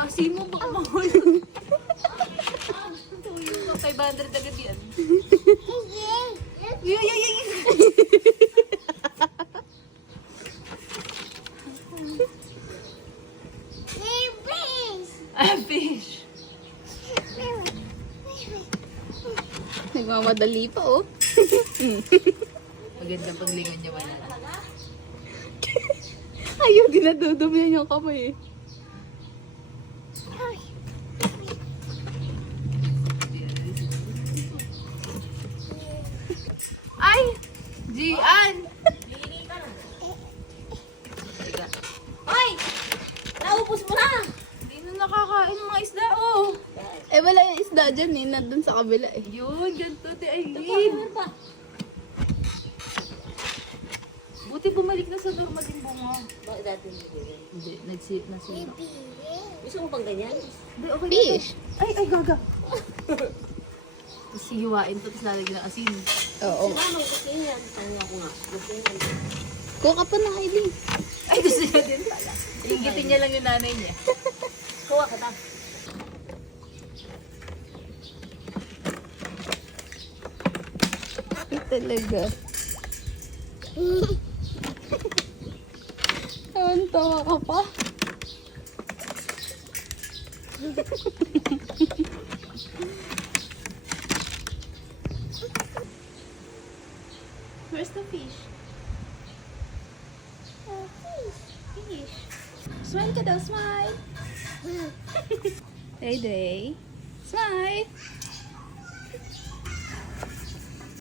Basin mo, baka mahulog. Tuyo ka, 500 agad yan. Yay! Fish! Nagmamadali pa, oh. Maganda paglingon niya wala. Ayaw, dinadudumi yung kamay, eh. Ay! Gian! Ay! Naubos mo na! Hindi na nakakain ng mga isda, oh! Eh, wala yung isda dyan, eh. Nandun sa kabila, eh. Yun, ganito, ti Meron Aileen. pa. Buti bumalik na sa normal yung bunga. Bakit dati hindi bigyan? Hindi, nasira. Gusto mo pang ganyan? Hindi, okay na Fish. to. Ay, gaga. Tapos hiwain to, tapos lalagyan ng asin. Oo. Si mama gusto yan. Ano ako nga? Gusto yan. Kuha ka pa na, Aileen. Ay, gusto niya din pala. Ingitin niya lang yung nanay niya. Kuha ka ta. Talaga. Tawa ka pa. Where's the fish? Oh, fish. Smile ka daw, smile. Day. Smile.